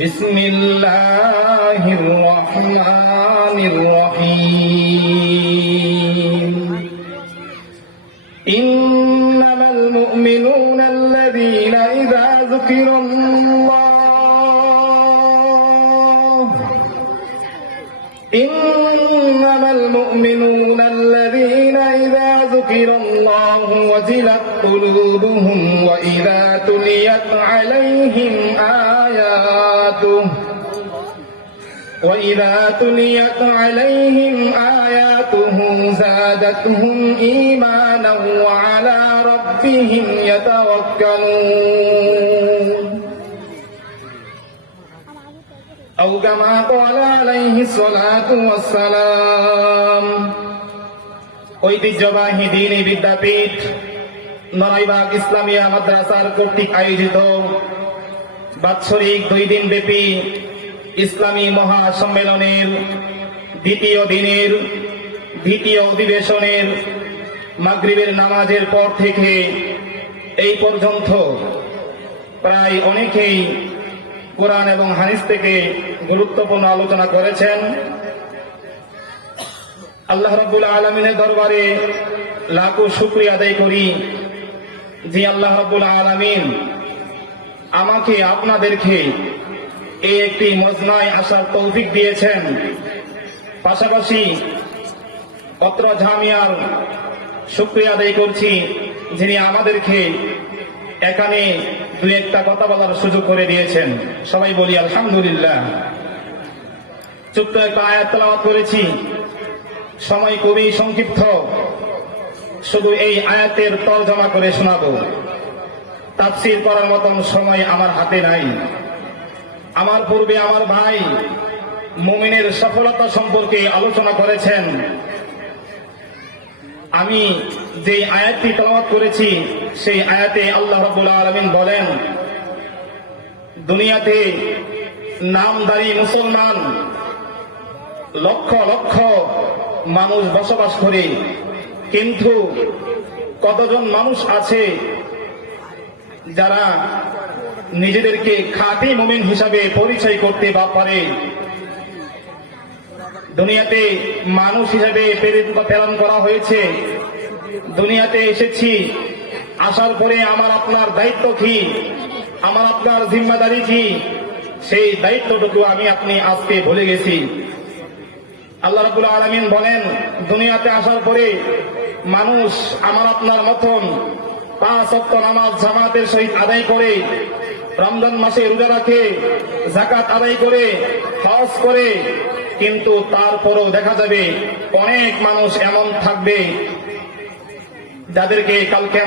بسم الله الرحمن الرحيم إنما المؤمنون الذين إذا ذكر الله إنما المؤمنون الذين إذا ذكر الله وجلت قلوبهم وإذا تليت عليهم آياته وإذا تليت عليهم آياته زادتهم إيمانا وعلى ربهم يتوكلون أو كما قال عليه الصلاة والسلام ঐতিহ্যবাহী দিনী বিদ্যাপীঠ নরাইবাগ ইসলামিয়া মাদ্রাসার কর্তৃক আয়োজিত বাৎসরিক দুই দিন ব্যাপী ইসলামী মহাসম্মেলনের দ্বিতীয় দিনের, দ্বিতীয় অধিবেশনের মাগরিবের নামাজের পর থেকে এই পর্যন্ত প্রায় অনেকেই কোরআন এবং হানিস থেকে গুরুত্বপূর্ণ আলোচনা করেছেন। আল্লাহ রব্বুল আলমিনের দরবারে লাখো শুক্রিয়া আদায় করি যে আল্লাহ রব্বুল আলমিন আমাকে আপনাদেরকে এই একটি মজনায় আসার তৌফিক দিয়েছেন। পাশাপাশি অত্র ঝামিয়ার শুক্রিয়া আদায় করছি, যিনি আমাদেরকে এখানে দু একটা কথা বলার সুযোগ করে দিয়েছেন। সবাই বলি আলহামদুলিল্লাহ। চুক্ত একটা আয়াত করেছি। সময় খুবই সংক্ষিপ্ত। শুধু এই আয়াতের তর্জমা করে শোনাবো। তাফসির করার মতন সময় আমার হাতে নাই। আমার পূর্বে আমার ভাই মুমিনের সফলতা সম্পর্কে আলোচনা করেছেন। আমি যে আয়াতটি তলাওয়াত করেছি, সেই আয়াতে আল্লাহ রাব্বুল আলামিন বলেন, দুনিয়াতে নামদারি মুসলমান লক্ষ লক্ষ মানুষ বসবাস করে, কিন্তু কতজন মানুষ আছে যারা নিজেদেরকে খাঁটি মুমিন হিসাবে পরিচয় করতে বা পারে, দুনিয়াতে মানুষ হিসাবে প্রেরণ করা হয়েছে। দুনিয়াতে এসেছি, আসার পরে আমার আপনার দায়িত্ব কি? আমার আপনার জিম্মাদারি কি? সেই দায়িত্বটুকু আমি আপনি আজকে ভুলে গেছি। আল্লাহ রাবুল আলমিন বলেন, দুনিয়াতে আসার পরে মানুষ আমার আপনার মতন আদায় করে, রমজান মাসে রাখে জাকাত আদায় করে করে, কিন্তু তারপরও দেখা যাবে মানুষ এমন থাকবে যাদেরকে কালকে